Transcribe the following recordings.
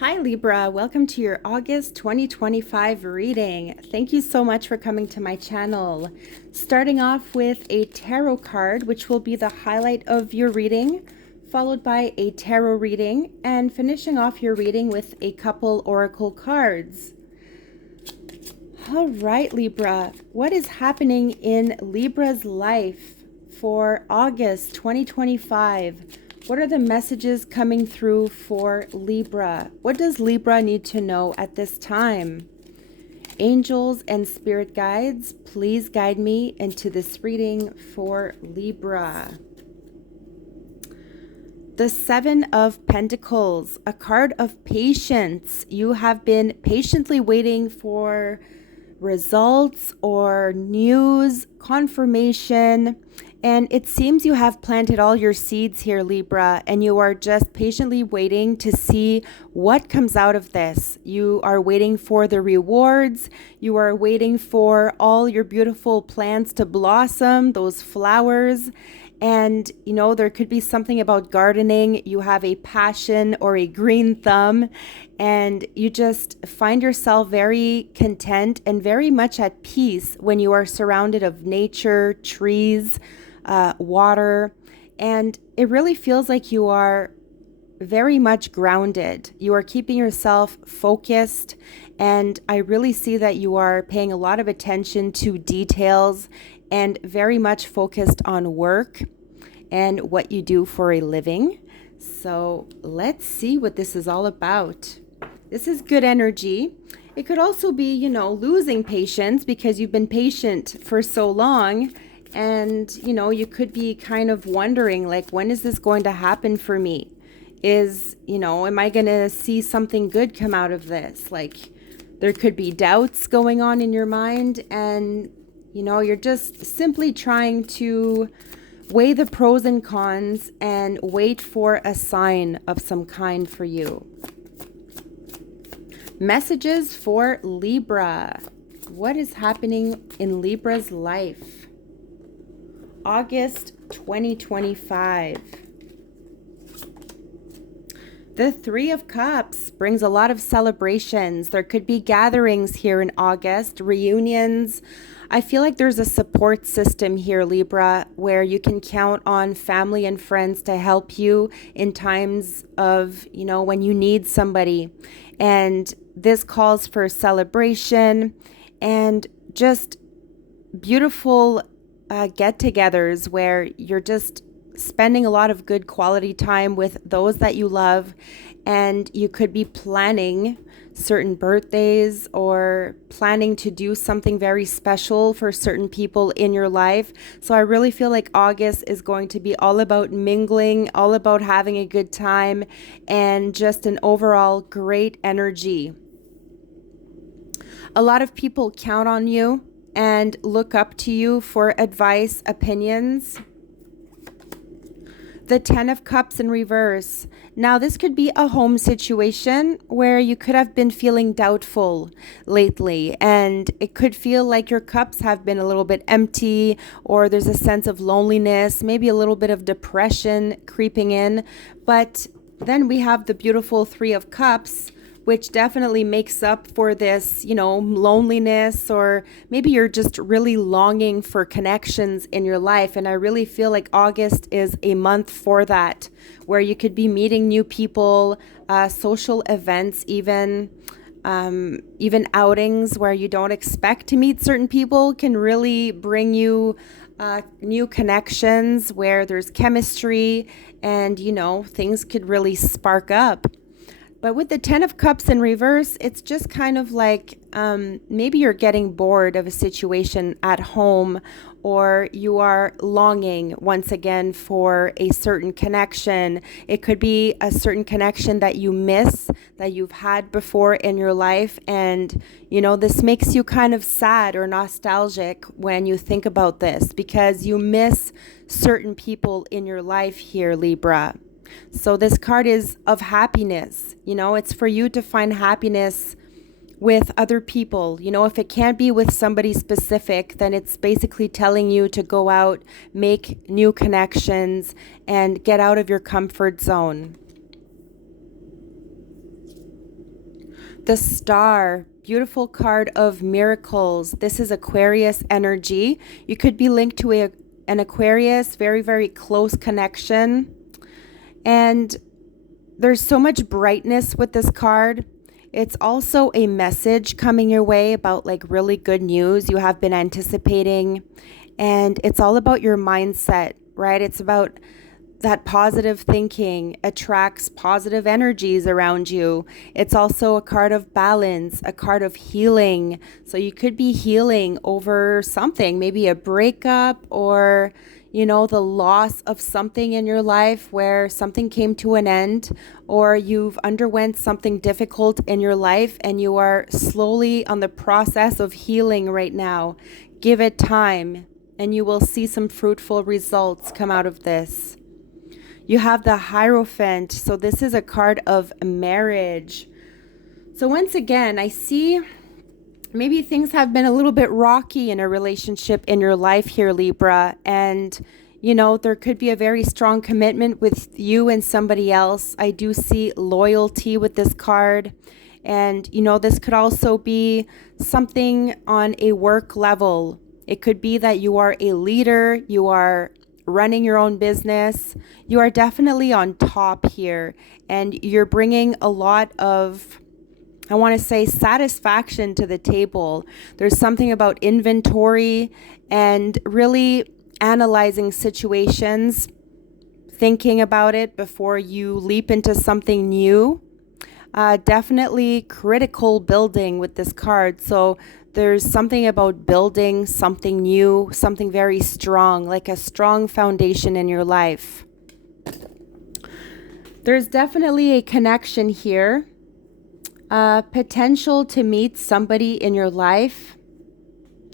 Hi Libra, welcome to your August 2025 reading. Thank you so much for coming to my channel. Starting off with a tarot card, which will be the highlight of your reading, followed by a tarot reading, and finishing off your reading with a couple oracle cards. All right, Libra, what is happening in Libra's life for August 2025? What are the messages coming through for Libra? What does Libra need to know at this time? Angels and spirit guides, please guide me into this reading for Libra. The Seven of Pentacles, a card of patience. You have been patiently waiting for results or news, confirmation, and it seems you have planted all your seeds here, Libra, and you are just patiently waiting to see what comes out of this. You are waiting for the rewards. You are waiting for all your beautiful plants to blossom, those flowers. And, there could be something about gardening. You have a passion or a green thumb, and you just find yourself very content and very much at peace when you are surrounded of nature, trees, water. And it really feels like you are very much grounded. You are keeping yourself focused, and I really see that you are paying a lot of attention to details and very much focused on work and what you do for a living. So let's see what this is all about. This is good energy. It could also be, losing patience because you've been patient for so long. And, you could be kind of wondering, like, when is this going to happen for me? Am I going to see something good come out of this? Like, there could be doubts going on in your mind, and, you're just simply trying to weigh the pros and cons and wait for a sign of some kind for you. Messages for Libra. What is happening in Libra's life? August 2025. The Three of Cups brings a lot of celebrations. There could be gatherings here in August, reunions. I feel like there's a support system here, Libra, where you can count on family and friends to help you in times of, when you need somebody. And this calls for celebration and just beautiful get-togethers where you're just spending a lot of good quality time with those that you love, and you could be planning certain birthdays or planning to do something very special for certain people in your life. So I really feel like August is going to be all about mingling, all about having a good time, and just an overall great energy. A lot of people count on you and look up to you for advice, opinions. The Ten of Cups in reverse. Now, this could be a home situation where you could have been feeling doubtful lately, and it could feel like your cups have been a little bit empty, or there's a sense of loneliness, maybe a little bit of depression creeping in. But then we have the beautiful Three of Cups, which definitely makes up for this, loneliness, or maybe you're just really longing for connections in your life. And I really feel like August is a month for that, where you could be meeting new people, social events, even outings where you don't expect to meet certain people can really bring you new connections where there's chemistry and, things could really spark up. But with the Ten of Cups in reverse, it's just kind of like maybe you're getting bored of a situation at home, or you are longing once again for a certain connection. It could be a certain connection that you miss, that you've had before in your life. And, this makes you kind of sad or nostalgic when you think about this, because you miss certain people in your life here, Libra. So this card is of happiness. It's for you to find happiness with other people. If it can't be with somebody specific, then it's basically telling you to go out, make new connections, and get out of your comfort zone. The Star, beautiful card of miracles. This is Aquarius energy. You could be linked to an Aquarius, very, very close connection. And there's so much brightness with this card. It's also a message coming your way about like really good news you have been anticipating. And it's all about your mindset, right? It's about that positive thinking attracts positive energies around you. It's also a card of balance, a card of healing. So you could be healing over something, maybe a breakup or, the loss of something in your life where something came to an end, or you've underwent something difficult in your life and you are slowly on the process of healing right now. Give it time and you will see some fruitful results come out of this. You have the Hierophant, so this is a card of marriage. So once again, I see maybe things have been a little bit rocky in a relationship in your life here, Libra, and there could be a very strong commitment with you and somebody else. I do see loyalty with this card, and this could also be something on a work level. It could be that you are a leader, you are running your own business, you are definitely on top here, and you're bringing a lot of, I want to say, satisfaction to the table. There's something about inventory and really analyzing situations, thinking about it before you leap into something new. Definitely critical building with this card. So there's something about building something new, something very strong, like a strong foundation in your life. There's definitely a connection here. Potential to meet somebody in your life,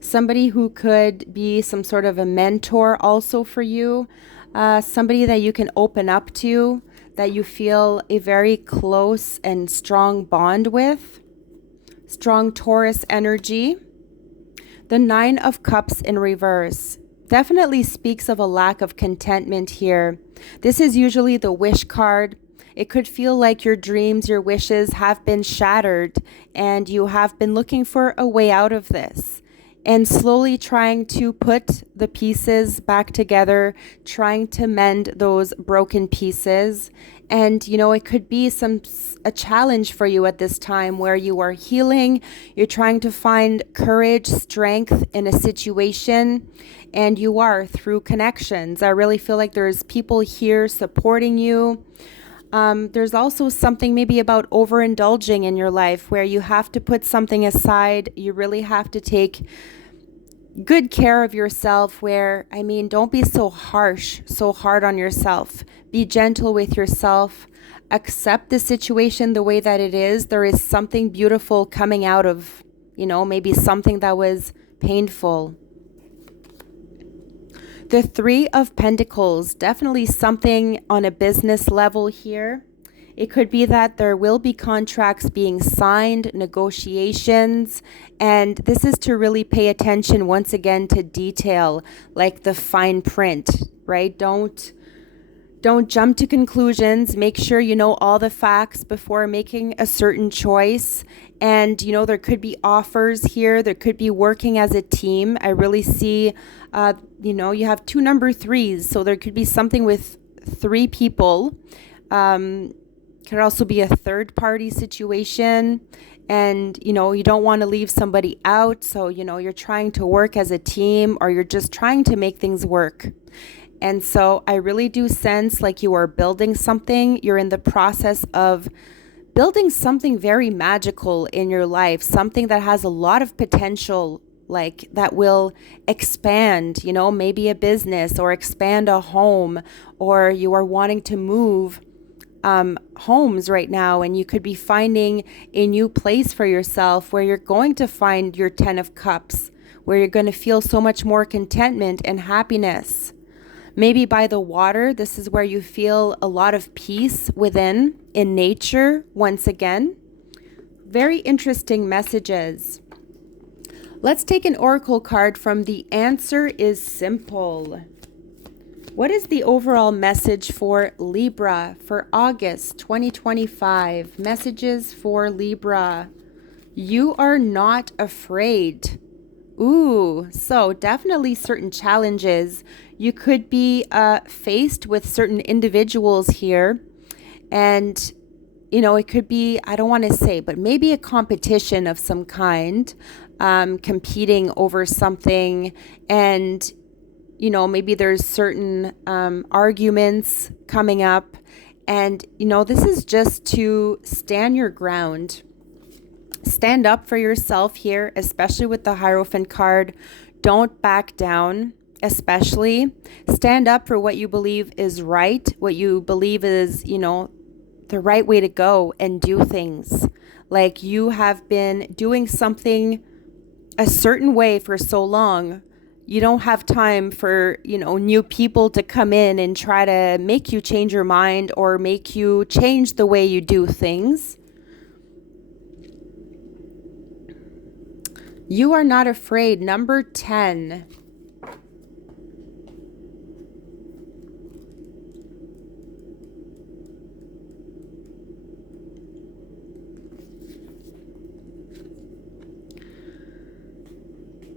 somebody who could be some sort of a mentor also for you, somebody that you can open up to, that you feel a very close and strong bond with. Strong Taurus energy. The Nine of Cups in reverse definitely speaks of a lack of contentment here. This is usually the wish card. It could feel like your dreams, your wishes have been shattered and you have been looking for a way out of this and slowly trying to put the pieces back together, trying to mend those broken pieces. And, it could be a challenge for you at this time where you are healing, you're trying to find courage, strength in a situation, and you are through connections. I really feel like there's people here supporting you. There's also something maybe about overindulging in your life where you have to put something aside. You really have to take good care of yourself don't be so harsh, so hard on yourself. Be gentle with yourself. Accept the situation the way that it is. There is something beautiful coming out of, maybe something that was painful. The Three of Pentacles, definitely something on a business level here. It could be that there will be contracts being signed, negotiations, and this is to really pay attention once again to detail, like the fine print, right? Don't jump to conclusions. Make sure you know all the facts before making a certain choice. And, there could be offers here. There could be working as a team. I really see, you have two number threes. So there could be something with three people. Could also be a third party situation. And, you don't want to leave somebody out. So, you're trying to work as a team or you're just trying to make things work. And so I really do sense like you are building something. You're in the process of building something very magical in your life, something that has a lot of potential, like that will expand, maybe a business or expand a home, or you are wanting to move homes right now, and you could be finding a new place for yourself where you're going to find your 10 of Cups, where you're going to feel so much more contentment and happiness. Maybe by the water, this is where you feel a lot of peace within, in nature, once again. Very interesting messages. Let's take an oracle card from The Answer is Simple. What is the overall message for Libra for August 2025? Messages for Libra. You are not afraid. Ooh, so definitely certain challenges. You could be faced with certain individuals here. And, it could be, I don't want to say, but maybe a competition of some kind, competing over something. And, maybe there's certain arguments coming up. And, this is just to stand your ground. Stand up for yourself here, especially with the Hierophant card. Don't back down, especially. Stand up for what you believe is right, what you believe is, the right way to go and do things. Like you have been doing something a certain way for so long. You don't have time for, new people to come in and try to make you change your mind or make you change the way you do things. You are not afraid. Number 10.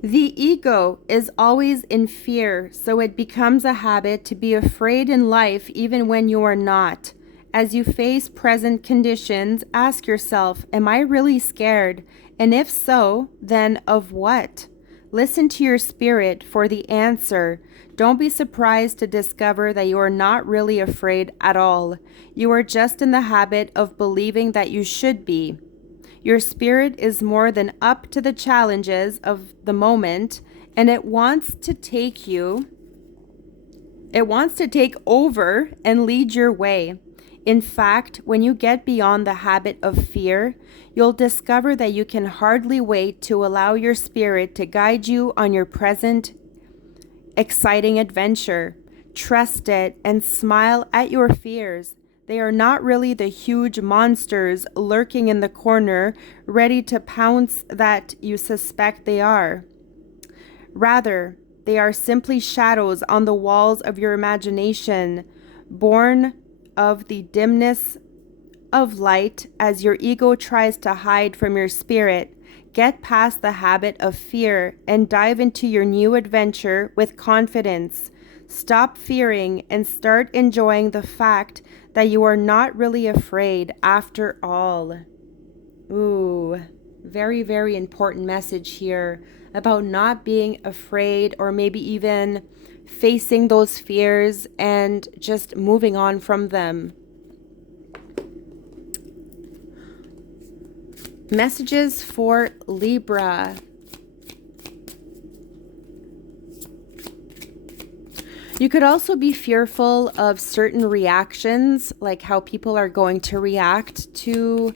The ego is always in fear, so it becomes a habit to be afraid in life even when you are not. As you face present conditions, ask yourself, am I really scared? And if so, then of what? Listen to your spirit for the answer. Don't be surprised to discover that you are not really afraid at all. You are just in the habit of believing that you should be. Your spirit is more than up to the challenges of the moment, and it wants to take over and lead your way. In fact, when you get beyond the habit of fear, you'll discover that you can hardly wait to allow your spirit to guide you on your present exciting adventure. Trust it and smile at your fears. They are not really the huge monsters lurking in the corner, ready to pounce that you suspect they are. Rather, they are simply shadows on the walls of your imagination, born of the dimness of light as your ego tries to hide from your spirit. Get past the habit of fear and dive into your new adventure with confidence. Stop fearing and start enjoying the fact that you are not really afraid after all. Ooh, very, very important message here about not being afraid or maybe even facing those fears and just moving on from them. Messages for Libra. You could also be fearful of certain reactions, like how people are going to react to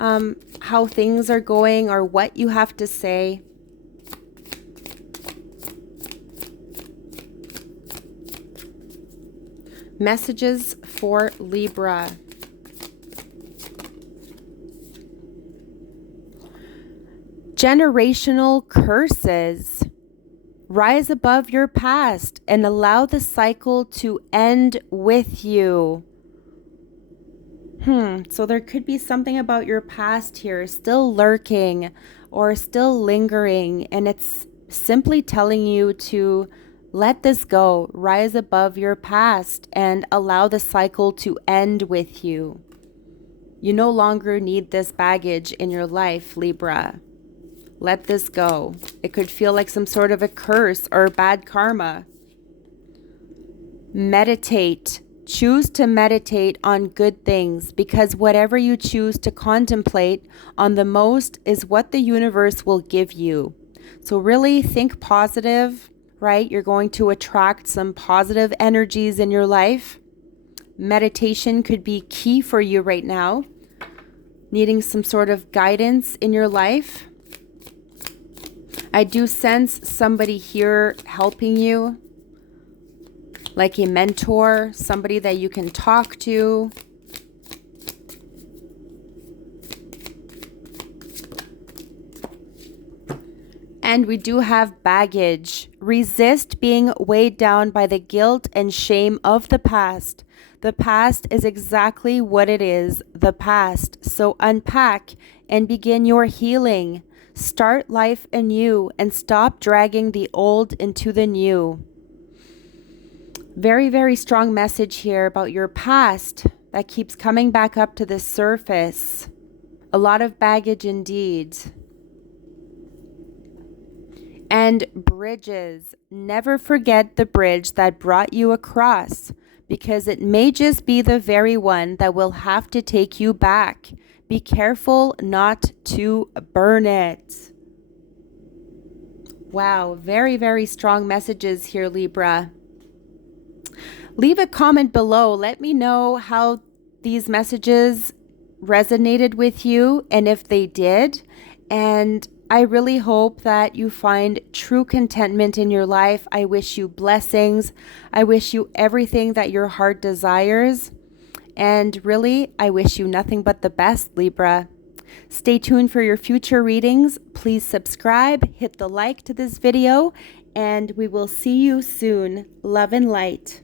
how things are going or what you have to say. Messages for Libra. Generational curses. Rise above your past and allow the cycle to end with you. So there could be something about your past here still lurking or still lingering, and it's simply telling you to let this go, rise above your past, and allow the cycle to end with you. You no longer need this baggage in your life, Libra. Let this go. It could feel like some sort of a curse or bad karma. Meditate. Choose to meditate on good things, because whatever you choose to contemplate on the most is what the universe will give you. So really think positive, right? You're going to attract some positive energies in your life. Meditation could be key for you right now. Needing some sort of guidance in your life. I do sense somebody here helping you, like a mentor, somebody that you can talk to. And we do have baggage. Resist being weighed down by the guilt and shame of the past. The past is exactly what it is, the past. So unpack and begin your healing. Start life anew and stop dragging the old into the new. Very, very strong message here about your past that keeps coming back up to the surface. A lot of baggage indeed. And bridges. Never forget the bridge that brought you across, because it may just be the very one that will have to take you back. Be careful not to burn it. Wow, very, very strong messages here, Libra. Leave a comment below. Let me know how these messages resonated with you and if they did. And I really hope that you find true contentment in your life. I wish you blessings. I wish you everything that your heart desires. And really, I wish you nothing but the best, Libra. Stay tuned for your future readings. Please subscribe, hit the like to this video, and we will see you soon. Love and light.